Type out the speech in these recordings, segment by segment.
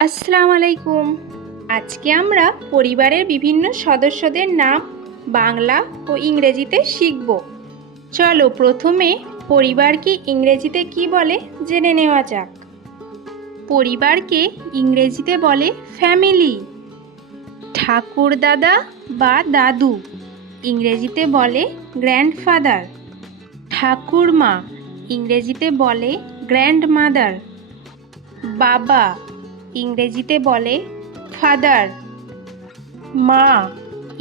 আসসালামু আলাইকুম। আজকে আমরা পরিবারের বিভিন্ন সদস্যদের নাম বাংলা ও ইংরেজিতে শিখব। চলো প্রথমে পরিবারকে ইংরেজিতে কি বলে জেনে নেওয়া যাক। পরিবারকে ইংরেজিতে বলে ফ্যামিলি। ঠাকুর দাদা বা দাদু ইংরেজিতে বলে গ্র্যান্ডফাদার। ঠাকুরমা ইংরেজিতে বলে গ্র্যান্ডমাদার। বাবা ইংরেজিতে বলে ফাদার। মা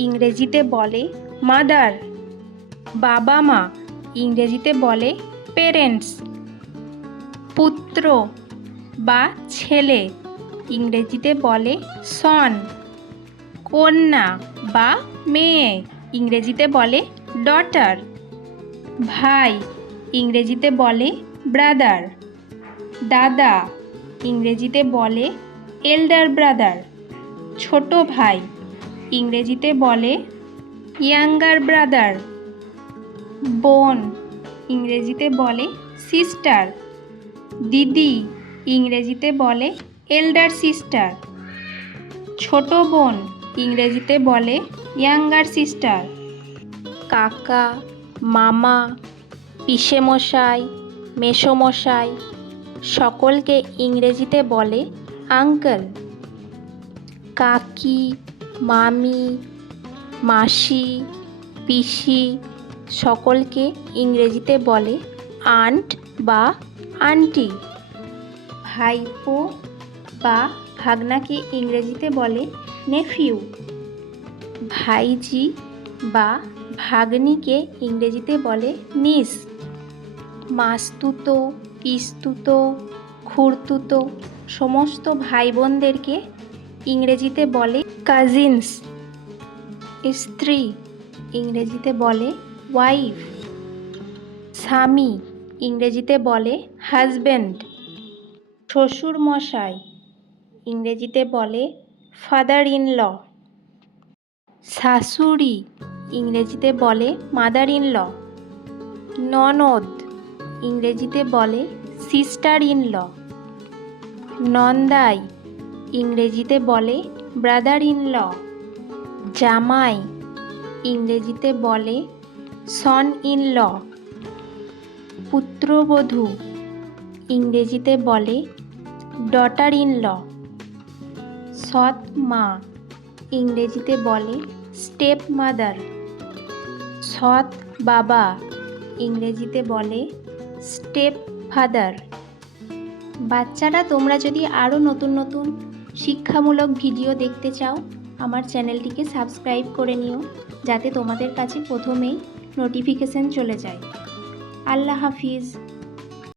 ইংরেজিতে বলে মাদার। বাবা মা ইংরেজিতে বলে পেরেন্টস। পুত্র বা ছেলে ইংরেজিতে বলে সন। কন্যা বা মেয়ে ইংরেজিতে বলে ডটার। ভাই ইংরেজিতে বলে ব্রাদার। দাদা ইংরেজিতে বলে এল্ডার ব্রাদার। ছোট ভাই ইংরেজিতে বলে ইয়াঙ্গার ব্রাদার। বোন ইংরেজিতে বলে সিস্টার। দিদি ইংরেজিতে বলে এল্ডার সিস্টার। ছোট বোন ইংরেজিতে বলে ইয়াঙ্গার সিস্টার। কাকা, মামা, পিসেমশাই, মেসোমশাই সকলকে ইংরেজিতে বলে আঙ্কেল। কাকি, মামি, মাসি, পিসি সকলকে ইংরেজিতে বলে আন্ট বা আন্টি। ভাইপো বা ভাগনাকে ইংরেজিতে বলে নেফিউ। ভাইজি বা ভাগ্নিকে ইংরেজিতে বলে নিস। মাস্তুতো, পিস্তুতো, খুড়তুতো সমস্ত ভাই বোনদেরকে ইংরেজিতে বলে কাজিনস। স্ত্রী ইংরেজিতে বলে ওয়াইফ। স্বামী ইংরেজিতে বলে হাজব্যান্ড। শ্বশুর মশাই ইংরেজিতে বলে ফাদার ইন ল। শাশুড়ি ইংরেজিতে বলে মাদার ইন ল। ননদ ইংরেজিতে বলে সিস্টার ইন ল। নন্দাই ইংরেজিতে বলে ব্রাদার ইন ল। জামাই ইংরেজিতে বলে সন ইন ল। পুত্রবধূ ইংরেজিতে বলে ডটার ইন ল। সৎ মা ইংরেজিতে বলে স্টেপ মাদার। সৎ বাবা ইংরেজিতে বলে স্টেপ ফাদার। বাচ্চারা, তোমরা যদি আরও নতুন নতুন শিক্ষামূলক ভিডিও দেখতে চাও আমার চ্যানেলটিকে সাবস্ক্রাইব করে নিও, যাতে তোমাদের কাছে প্রথমেই নোটিফিকেশন চলে যায়। আল্লাহ হাফিজ।